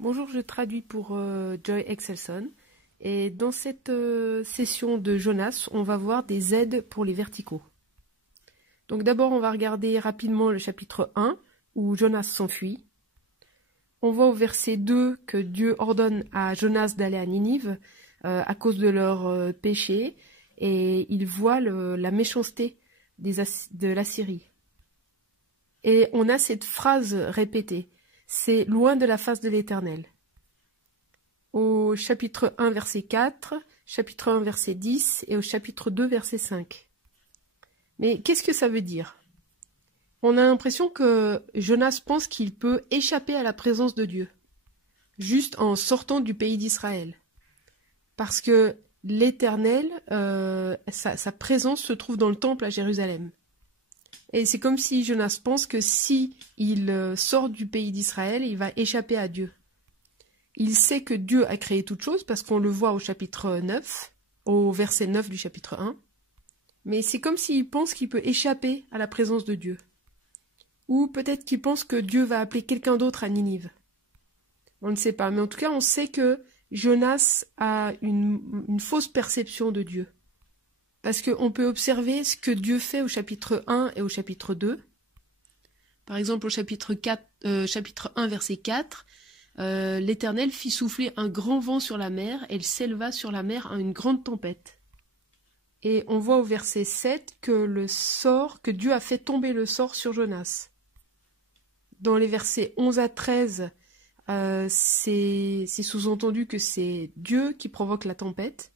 Bonjour, je traduis pour Joy Excelson. Et dans cette session de Jonas, on va voir des aides pour les verticaux. Donc d'abord, on va regarder rapidement le chapitre 1, où Jonas s'enfuit. On voit au verset 2 que Dieu ordonne à Jonas d'aller à Ninive à cause de leur péché, et il voit la méchanceté de l'Assyrie. Et on a cette phrase répétée, c'est loin de la face de l'Éternel. Au chapitre 1, verset 4, chapitre 1, verset 10 et au chapitre 2, verset 5. Mais qu'est-ce que ça veut dire? On a l'impression que Jonas pense qu'il peut échapper à la présence de Dieu, juste en sortant du pays d'Israël. Parce que l'Éternel, sa présence se trouve dans le temple à Jérusalem. Et c'est comme si Jonas pense que si il sort du pays d'Israël, il va échapper à Dieu. Il sait que Dieu a créé toutes choses parce qu'on le voit au chapitre 9, au verset 9 du chapitre 1. Mais c'est comme s'il pense qu'il peut échapper à la présence de Dieu. Ou peut-être qu'il pense que Dieu va appeler quelqu'un d'autre à Ninive. On ne sait pas, mais en tout cas on sait que Jonas a une fausse perception de Dieu. Parce qu'on peut observer ce que Dieu fait au chapitre 1 et au chapitre 2. Par exemple au chapitre 1 verset 4, l'Éternel fit souffler un grand vent sur la mer, et il s'éleva sur la mer à une grande tempête. Et on voit au verset 7 que Dieu a fait tomber le sort sur Jonas. Dans les versets 11 à 13, c'est sous-entendu que c'est Dieu qui provoque la tempête.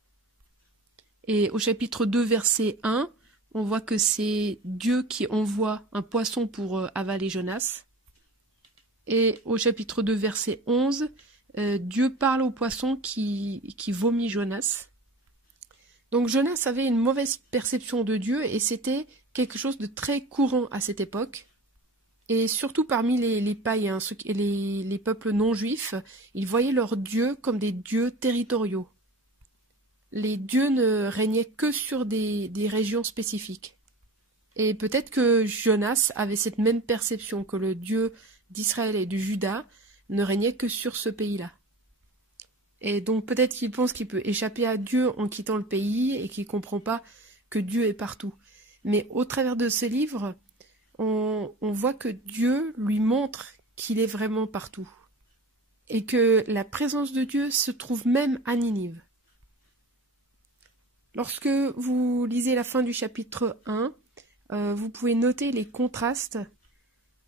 Et au chapitre 2, verset 1, on voit que c'est Dieu qui envoie un poisson pour avaler Jonas. Et au chapitre 2, verset 11, Dieu parle au poisson qui vomit Jonas. Donc Jonas avait une mauvaise perception de Dieu et c'était quelque chose de très courant à cette époque. Et surtout parmi les païens, les peuples non juifs, ils voyaient leurs dieux comme des dieux territoriaux. Les dieux ne régnaient que sur des régions spécifiques. Et peut-être que Jonas avait cette même perception, que le Dieu d'Israël et de Juda ne régnait que sur ce pays-là. Et donc peut-être qu'il pense qu'il peut échapper à Dieu en quittant le pays et qu'il ne comprend pas que Dieu est partout. Mais au travers de ce livre, on voit que Dieu lui montre qu'il est vraiment partout. Et que la présence de Dieu se trouve même à Ninive. Lorsque vous lisez la fin du chapitre 1, vous pouvez noter les contrastes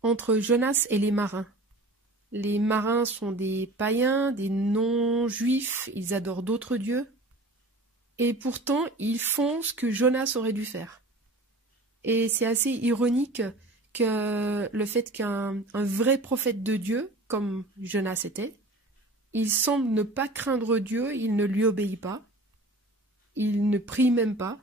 entre Jonas et les marins. Les marins sont des païens, des non-juifs, ils adorent d'autres dieux. Et pourtant, ils font ce que Jonas aurait dû faire. Et c'est assez ironique que le fait qu'un vrai prophète de Dieu, comme Jonas était, il semble ne pas craindre Dieu, il ne lui obéit pas. Il ne prie même pas,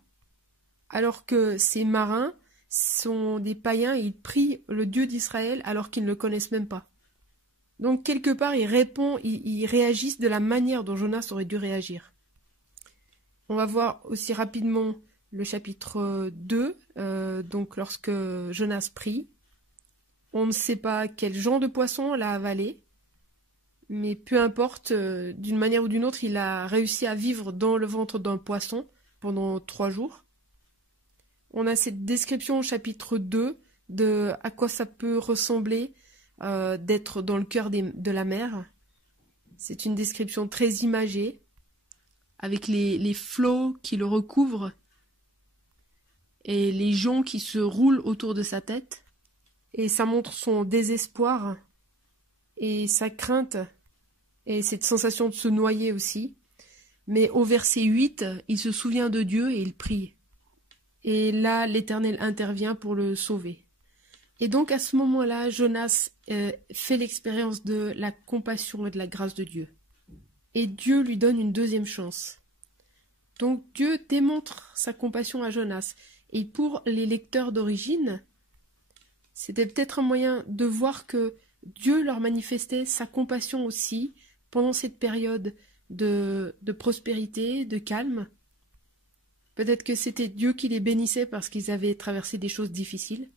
alors que ces marins sont des païens et ils prient le Dieu d'Israël alors qu'ils ne le connaissent même pas. Donc quelque part, ils réagissent de la manière dont Jonas aurait dû réagir. On va voir aussi rapidement le chapitre 2, donc lorsque Jonas prie. On ne sait pas quel genre de poisson l'a avalé, mais peu importe, d'une manière ou d'une autre, il a réussi à vivre dans le ventre d'un poisson pendant 3 jours. On a cette description au chapitre 2 de à quoi ça peut ressembler d'être dans le cœur de la mer. C'est une description très imagée, avec les flots qui le recouvrent et les joncs qui se roulent autour de sa tête. Et ça montre son désespoir et sa crainte et cette sensation de se noyer aussi. Mais au verset 8, il se souvient de Dieu et il prie. Et là, l'Éternel intervient pour le sauver. Et donc à ce moment-là, Jonas fait l'expérience de la compassion et de la grâce de Dieu. Et Dieu lui donne une deuxième chance. Donc Dieu démontre sa compassion à Jonas. Et pour les lecteurs d'origine, c'était peut-être un moyen de voir que Dieu leur manifestait sa compassion aussi pendant cette période de prospérité, de calme. Peut-être que c'était Dieu qui les bénissait parce qu'ils avaient traversé des choses difficiles.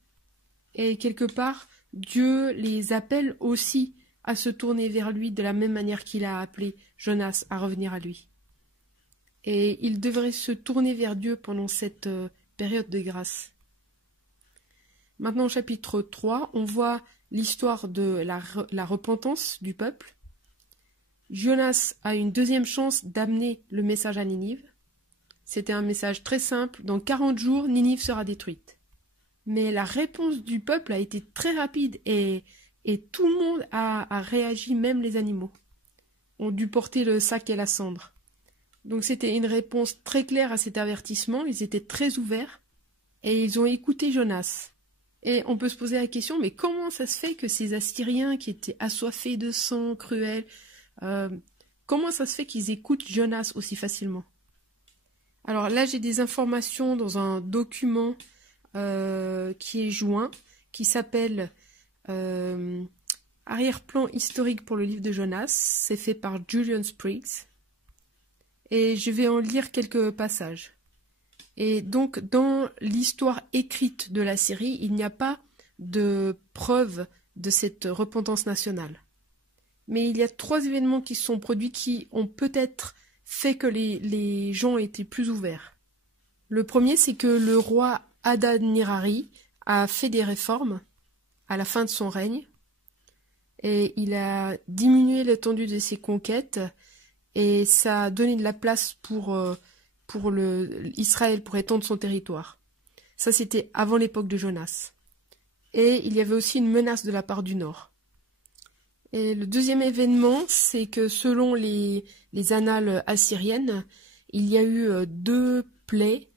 Et quelque part, Dieu les appelle aussi à se tourner vers lui de la même manière qu'il a appelé Jonas à revenir à lui. Et il devrait se tourner vers Dieu pendant cette période de grâce. Maintenant, au chapitre 3, on voit l'histoire de la repentance du peuple. Jonas a une deuxième chance d'amener le message à Ninive. C'était un message très simple. Dans 40 jours, Ninive sera détruite. Mais la réponse du peuple a été très rapide et tout le monde a réagi, même les animaux ont dû porter le sac et la cendre. Donc c'était une réponse très claire à cet avertissement, ils étaient très ouverts et ils ont écouté Jonas. Et on peut se poser la question, mais comment ça se fait que ces Assyriens qui étaient assoiffés de sang cruel, comment ça se fait qu'ils écoutent Jonas aussi facilement? Alors là j'ai des informations dans un document qui est joint, qui s'appelle Arrière-plan historique pour le livre de Jonas. C'est fait par Julian Spriggs. Et je vais en lire quelques passages. Et donc, dans l'histoire écrite de la série, il n'y a pas de preuve de cette repentance nationale. Mais il y a 3 événements qui se sont produits qui ont peut-être fait que les gens étaient plus ouverts. Le premier, c'est que le roi Adad-Nirari a fait des réformes à la fin de son règne. Et il a diminué l'étendue de ses conquêtes et ça a donné de la place pour Israël pour étendre son territoire. Ça, c'était avant l'époque de Jonas. Et il y avait aussi une menace de la part du Nord. Et le deuxième événement, c'est que selon les annales assyriennes, il y a eu 2 plaies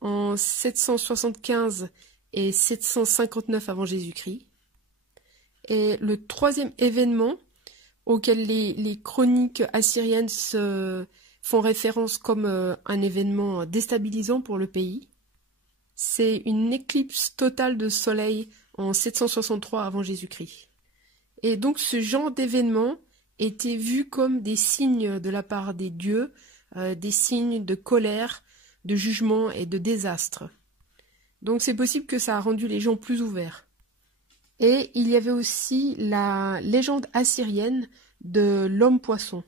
en 775 et 759 avant Jésus-Christ. Et le troisième événement auquel les chroniques assyriennes font référence comme un événement déstabilisant pour le pays, c'est une éclipse totale de soleil en 763 avant Jésus-Christ. Et donc ce genre d'événement était vu comme des signes de la part des dieux, des signes de colère, de jugement et de désastre. Donc c'est possible que ça a rendu les gens plus ouverts. Et il y avait aussi la légende assyrienne de l'homme poisson.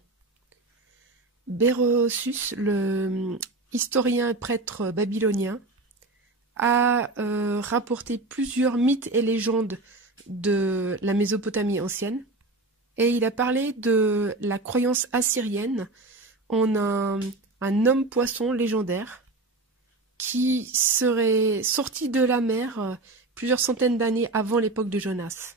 Bérosus, le historien et prêtre babylonien, a rapporté plusieurs mythes et légendes de la Mésopotamie ancienne. Et il a parlé de la croyance assyrienne en un homme poisson légendaire qui serait sorti de la mer plusieurs centaines d'années avant l'époque de Jonas.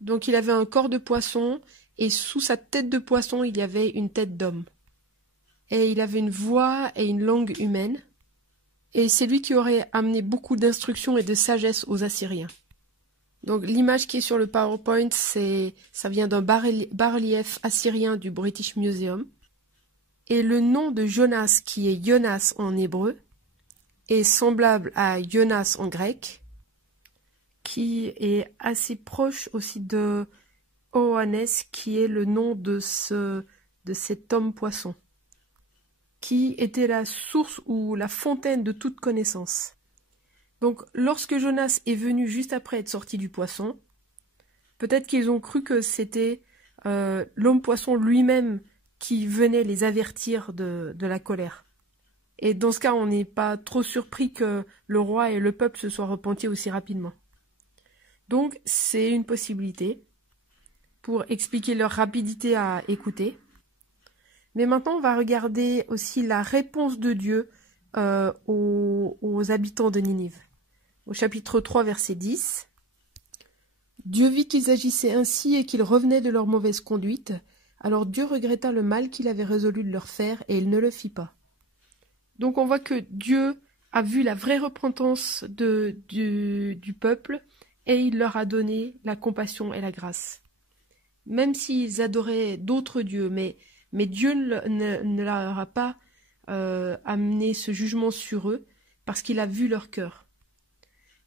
Donc il avait un corps de poisson et sous sa tête de poisson il y avait une tête d'homme. Et il avait une voix et une langue humaine. Et c'est lui qui aurait amené beaucoup d'instructions et de sagesse aux Assyriens. Donc l'image qui est sur le PowerPoint, ça vient d'un bas-relief assyrien du British Museum. Et le nom de Jonas, qui est Jonas en hébreu, est semblable à Jonas en grec, qui est assez proche aussi de Oannes, qui est le nom de cet homme poisson, qui était la source ou la fontaine de toute connaissance. Donc lorsque Jonas est venu juste après être sorti du poisson, peut-être qu'ils ont cru que c'était l'homme poisson lui-même qui venait les avertir de la colère. Et dans ce cas, on n'est pas trop surpris que le roi et le peuple se soient repentis aussi rapidement. Donc c'est une possibilité pour expliquer leur rapidité à écouter. Mais maintenant, on va regarder aussi la réponse de Dieu aux habitants de Ninive. Au chapitre 3, verset 10. Dieu vit qu'ils agissaient ainsi et qu'ils revenaient de leur mauvaise conduite. Alors Dieu regretta le mal qu'il avait résolu de leur faire et il ne le fit pas. Donc on voit que Dieu a vu la vraie repentance du peuple et il leur a donné la compassion et la grâce. Même s'ils adoraient d'autres dieux, mais Dieu ne leur a pas amené ce jugement sur eux parce qu'il a vu leur cœur.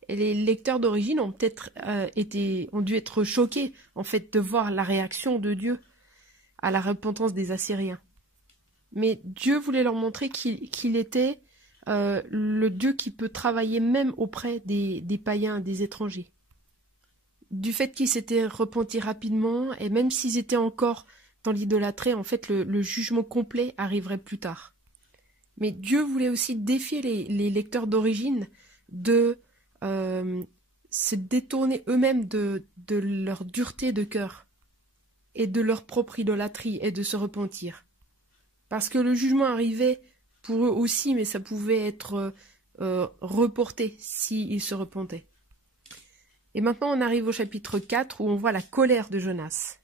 Et les lecteurs d'origine ont peut-être ont dû être choqués en fait de voir la réaction de Dieu à la repentance des Assyriens. Mais Dieu voulait leur montrer qu'il était le Dieu qui peut travailler même auprès des païens, des étrangers. du fait qu'ils s'étaient repentis rapidement, et même s'ils étaient encore dans l'idolâtrie, en fait, le jugement complet arriverait plus tard. Mais Dieu voulait aussi défier les lecteurs d'origine de se détourner eux-mêmes de leur dureté de cœur et de leur propre idolâtrie et de se repentir. Parce que le jugement arrivait pour eux aussi, mais ça pouvait être reporté s'ils se repentaient. Et maintenant, on arrive au chapitre 4 où on voit la colère de Jonas.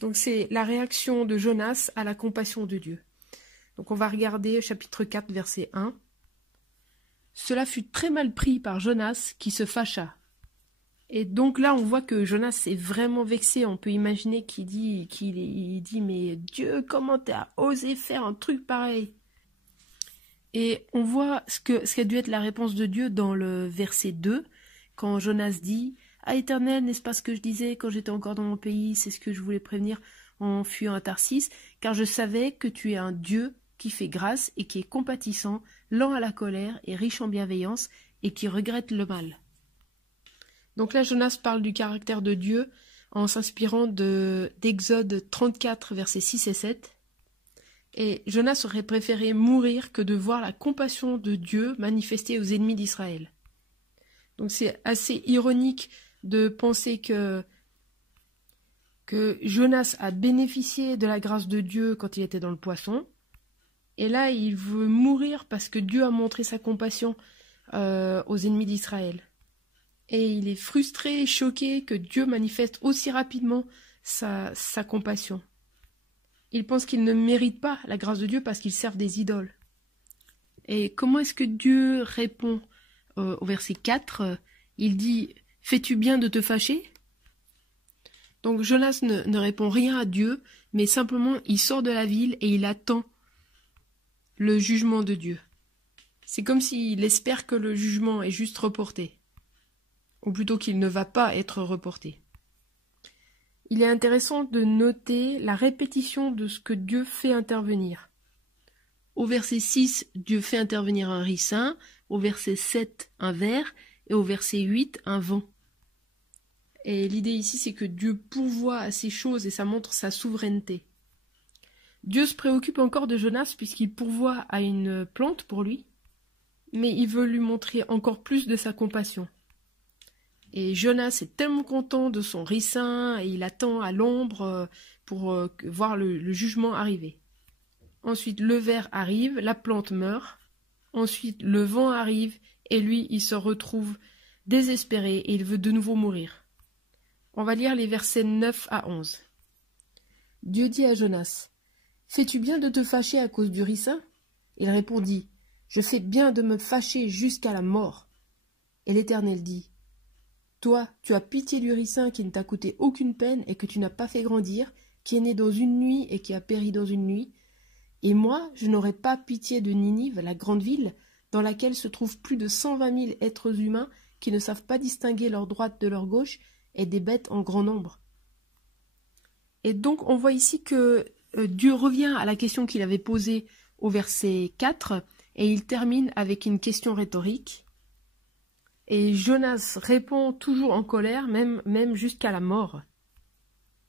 Donc c'est la réaction de Jonas à la compassion de Dieu. Donc on va regarder chapitre 4, verset 1. « Cela fut très mal pris par Jonas qui se fâcha. » Et donc là, on voit que Jonas est vraiment vexé. On peut imaginer qu'il dit « Mais Dieu, comment t'as osé faire un truc pareil ?» Et on voit ce qu'a dû être la réponse de Dieu dans le verset 2, quand Jonas dit « Ah Éternel, n'est-ce pas ce que je disais quand j'étais encore dans mon pays? C'est ce que je voulais prévenir en fuyant à Tarsis, car je savais que tu es un Dieu qui fait grâce et qui est compatissant, lent à la colère et riche en bienveillance, et qui regrette le mal. » Donc là, Jonas parle du caractère de Dieu en s'inspirant d'Exode 34, versets 6 et 7. Et Jonas aurait préféré mourir que de voir la compassion de Dieu manifestée aux ennemis d'Israël. Donc c'est assez ironique de penser que Jonas a bénéficié de la grâce de Dieu quand il était dans le poisson, et là il veut mourir parce que Dieu a montré sa compassion aux ennemis d'Israël. Et il est frustré et choqué que Dieu manifeste aussi rapidement sa compassion. Il pense qu'il ne mérite pas la grâce de Dieu parce qu'ils servent des idoles. Et comment est-ce que Dieu répond au verset 4, il dit « Fais-tu bien de te fâcher ?» Donc Jonas ne répond rien à Dieu, mais simplement il sort de la ville et il attend le jugement de Dieu. C'est comme s'il espère que le jugement est juste reporté, ou plutôt qu'il ne va pas être reporté. Il est intéressant de noter la répétition de ce que Dieu fait intervenir. Au verset 6, Dieu fait intervenir un ricin, au verset 7, un ver, et au verset 8, un vent. Et l'idée ici, c'est que Dieu pourvoit à ces choses et ça montre sa souveraineté. Dieu se préoccupe encore de Jonas puisqu'il pourvoit à une plante pour lui, mais il veut lui montrer encore plus de sa compassion. Et Jonas est tellement content de son ricin et il attend à l'ombre pour voir le jugement arriver. Ensuite, le ver arrive, la plante meurt. Ensuite, le vent arrive et lui, il se retrouve désespéré et il veut de nouveau mourir. On va lire les versets 9 à 11. Dieu dit à Jonas, « Fais-tu bien de te fâcher à cause du ricin ?» Il répondit, « Je fais bien de me fâcher jusqu'à la mort. » Et l'Éternel dit, « Toi, tu as pitié du ricin qui ne t'a coûté aucune peine et que tu n'as pas fait grandir, qui est né dans une nuit et qui a péri dans une nuit. Et moi, je n'aurai pas pitié de Ninive, la grande ville, dans laquelle se trouvent plus de 120 000 êtres humains qui ne savent pas distinguer leur droite de leur gauche et des bêtes en grand nombre. » Et donc on voit ici que Dieu revient à la question qu'il avait posée au verset 4 et il termine avec une question rhétorique. Et Jonas répond toujours en colère, même jusqu'à la mort.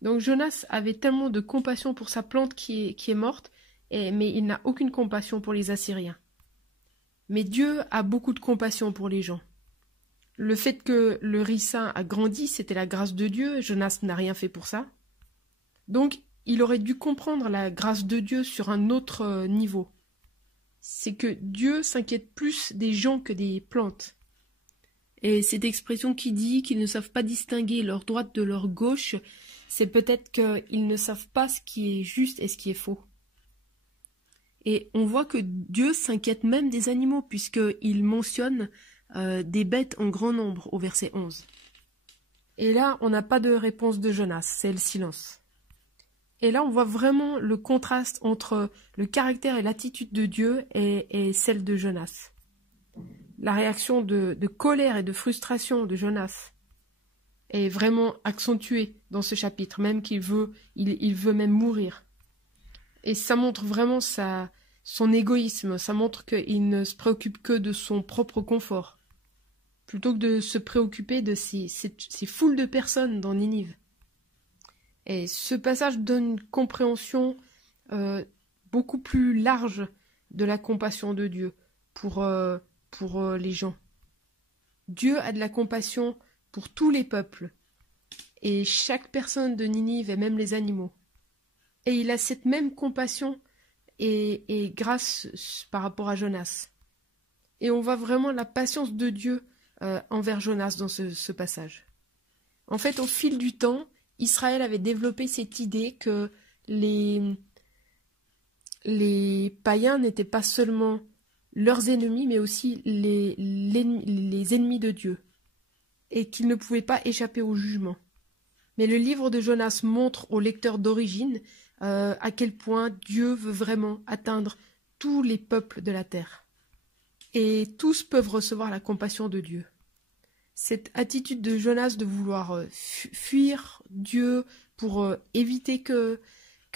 Donc Jonas avait tellement de compassion pour sa plante qui est morte, mais il n'a aucune compassion pour les Assyriens. Mais Dieu a beaucoup de compassion pour les gens. Le fait que le ricin a grandi, c'était la grâce de Dieu, Jonas n'a rien fait pour ça. Donc il aurait dû comprendre la grâce de Dieu sur un autre niveau. C'est que Dieu s'inquiète plus des gens que des plantes. Et cette expression qui dit qu'ils ne savent pas distinguer leur droite de leur gauche, c'est peut-être qu'ils ne savent pas ce qui est juste et ce qui est faux. Et on voit que Dieu s'inquiète même des animaux, puisqu'il mentionne des bêtes en grand nombre au verset 11. Et là, on n'a pas de réponse de Jonas, c'est le silence. Et là, on voit vraiment le contraste entre le caractère et l'attitude de Dieu et celle de Jonas. La réaction de colère et de frustration de Jonas est vraiment accentuée dans ce chapitre, même qu'il veut même mourir. Et ça montre vraiment son égoïsme, ça montre qu'il ne se préoccupe que de son propre confort. plutôt que de se préoccuper de ces foules de personnes dans Ninive. Et ce passage donne une compréhension beaucoup plus large de la compassion de Dieu pour les gens. Dieu a de la compassion pour tous les peuples, et chaque personne de Ninive, et même les animaux. Et il a cette même compassion et grâce par rapport à Jonas. Et on voit vraiment la patience de Dieu envers Jonas dans ce passage. En fait, au fil du temps, Israël avait développé cette idée que les païens n'étaient pas seulement leurs ennemis, mais aussi les ennemis de Dieu, et qu'ils ne pouvaient pas échapper au jugement. Mais le livre de Jonas montre aux lecteurs d'origine à quel point Dieu veut vraiment atteindre tous les peuples de la terre. Et tous peuvent recevoir la compassion de Dieu. Cette attitude de Jonas de vouloir fuir Dieu pour éviter que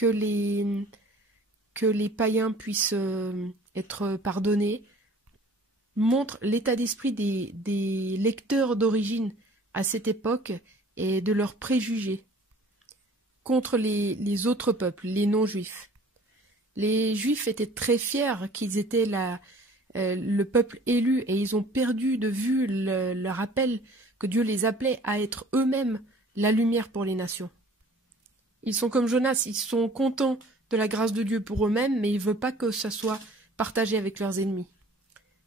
les païens puissent être pardonnés montre l'état d'esprit des lecteurs d'origine à cette époque et de leurs préjugés contre les autres peuples, les non-juifs. Les juifs étaient très fiers qu'ils étaient le peuple élu, et ils ont perdu de vue leur appel que Dieu les appelait à être eux-mêmes la lumière pour les nations. Ils sont comme Jonas, ils sont contents de la grâce de Dieu pour eux-mêmes, mais ils ne veulent pas que ça soit partagé avec leurs ennemis.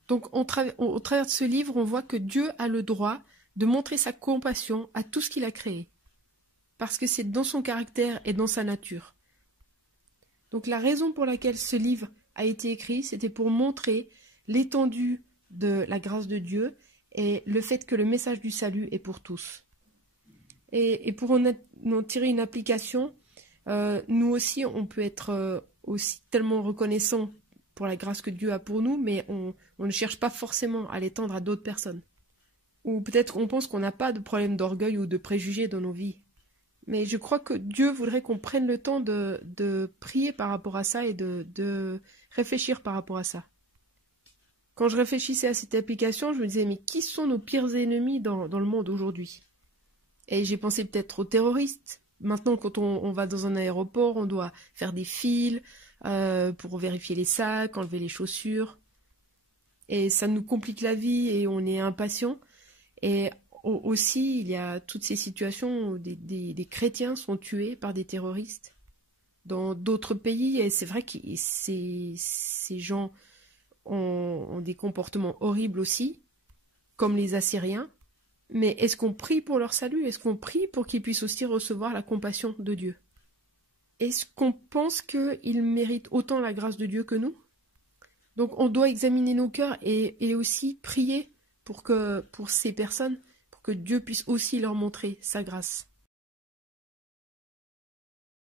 Donc au travers de ce livre, on voit que Dieu a le droit de montrer sa compassion à tout ce qu'il a créé, parce que c'est dans son caractère et dans sa nature. Donc la raison pour laquelle ce livre a été écrit, c'était pour montrer l'étendue de la grâce de Dieu et le fait que le message du salut est pour tous. Et pour en tirer une application, nous aussi, on peut être aussi tellement reconnaissant pour la grâce que Dieu a pour nous, mais on ne cherche pas forcément à l'étendre à d'autres personnes. Ou peut-être qu'on pense qu'on n'a pas de problème d'orgueil ou de préjugés dans nos vies. Mais je crois que Dieu voudrait qu'on prenne le temps de prier par rapport à ça et de réfléchir par rapport à ça. Quand je réfléchissais à cette application, je me disais, mais qui sont nos pires ennemis dans le monde aujourd'hui? Et j'ai pensé peut-être aux terroristes. Maintenant, quand on va dans un aéroport, on doit faire des files pour vérifier les sacs, enlever les chaussures. Et ça nous complique la vie et on est impatient. Et aussi, il y a toutes ces situations où des chrétiens sont tués par des terroristes dans d'autres pays. Et c'est vrai que ces gens ont des comportements horribles aussi, comme les Assyriens. Mais est-ce qu'on prie pour leur salut? Est-ce qu'on prie pour qu'ils puissent aussi recevoir la compassion de Dieu? Est-ce qu'on pense qu'ils méritent autant la grâce de Dieu que nous? Donc on doit examiner nos cœurs et aussi prier pour ces personnes, pour que Dieu puisse aussi leur montrer sa grâce.